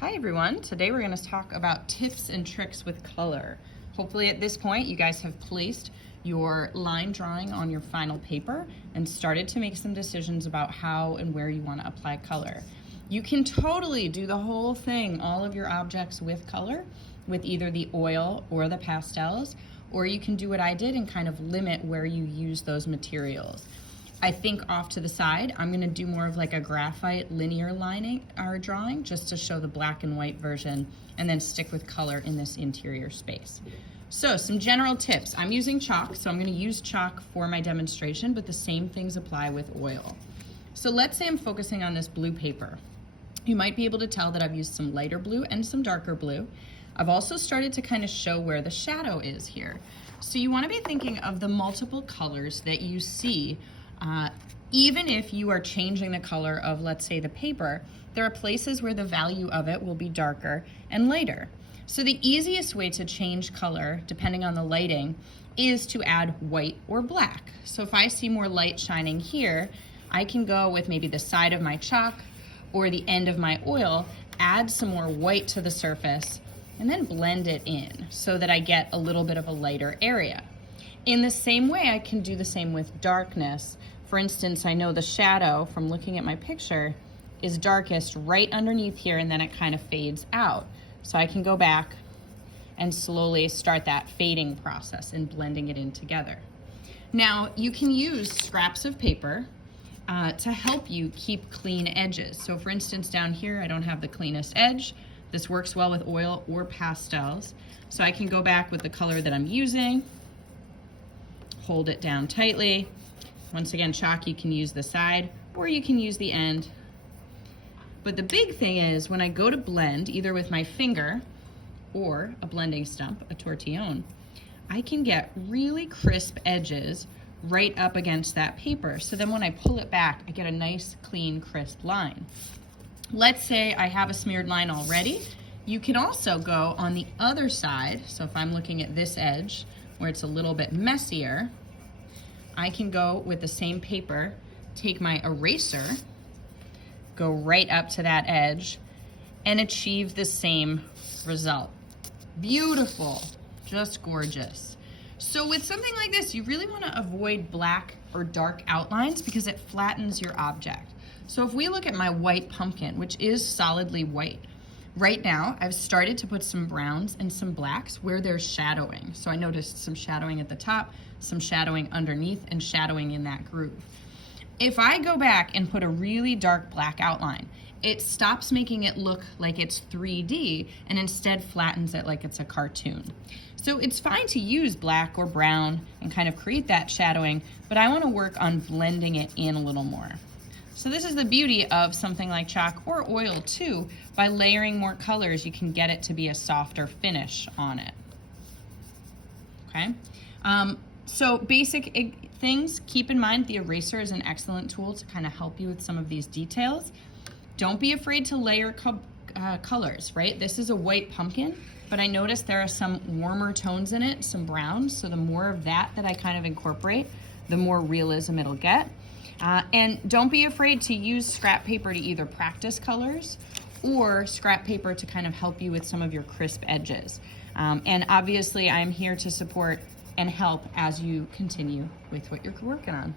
Hi everyone, today we're going to talk about tips and tricks with color. Hopefully at this point you guys have placed your line drawing on your final paper and started to make some decisions about how and where you want to apply color. You can totally do the whole thing, all of your objects with color, with either the oil or the pastels, or you can do what I did and kind of limit where you use those materials. I think off to the side, I'm gonna do more of like a graphite linear lining or drawing just to show the black and white version and then stick with color in this interior space. So some general tips. I'm using chalk, so I'm gonna use chalk for my demonstration, but the same things apply with oil. So let's say I'm focusing on this blue paper. You might be able to tell that I've used some lighter blue and some darker blue. I've also started to kind of show where the shadow is here. So you wanna be thinking of the multiple colors that you see. Even if you are changing the color of, let's say, the paper, there are places where the value of it will be darker and lighter. So the easiest way to change color, depending on the lighting, is to add white or black. So if I see more light shining here, I can go with maybe the side of my chalk or the end of my oil, add some more white to the surface, and then blend it in so that I get a little bit of a lighter area. In the same way, I can do the same with darkness. For instance, I know the shadow from looking at my picture is darkest right underneath here, and then it kind of fades out. So I can go back and slowly start that fading process and blending it in together. Now, you can use scraps of paper to help you keep clean edges. So for instance, down here, I don't have the cleanest edge. This works well with oil or pastels. So I can go back with the color that I'm using, hold it down tightly. Once again, chalk, you can use the side or you can use the end. But the big thing is when I go to blend, either with my finger or a blending stump, a tortillon, I can get really crisp edges right up against that paper. So then when I pull it back, I get a nice, clean, crisp line. Let's say I have a smeared line already. You can also go on the other side. So if I'm looking at this edge, where it's a little bit messier, I can go with the same paper, take my eraser, go right up to that edge, and achieve the same result. Beautiful, just gorgeous. So with something like this, you really want to avoid black or dark outlines because it flattens your object. So if we look at my white pumpkin, which is solidly white, right now, I've started to put some browns and some blacks where there's shadowing. So I noticed some shadowing at the top, some shadowing underneath, and shadowing in that groove. If I go back and put a really dark black outline, it stops making it look like it's 3D and instead flattens it like it's a cartoon. So it's fine to use black or brown and kind of create that shadowing, but I want to work on blending it in a little more. So this is the beauty of something like chalk or oil too. By layering more colors, you can get it to be a softer finish on it. Okay. So basic things, keep in mind the eraser is an excellent tool to kind of help you with some of these details. Don't be afraid to layer colors, right? This is a white pumpkin, but I noticed there are some warmer tones in it, some browns. So the more of that I kind of incorporate, the more realism it'll get. And don't be afraid to use scrap paper to either practice colors or scrap paper to kind of help you with some of your crisp edges. And obviously I'm here to support and help as you continue with what you're working on.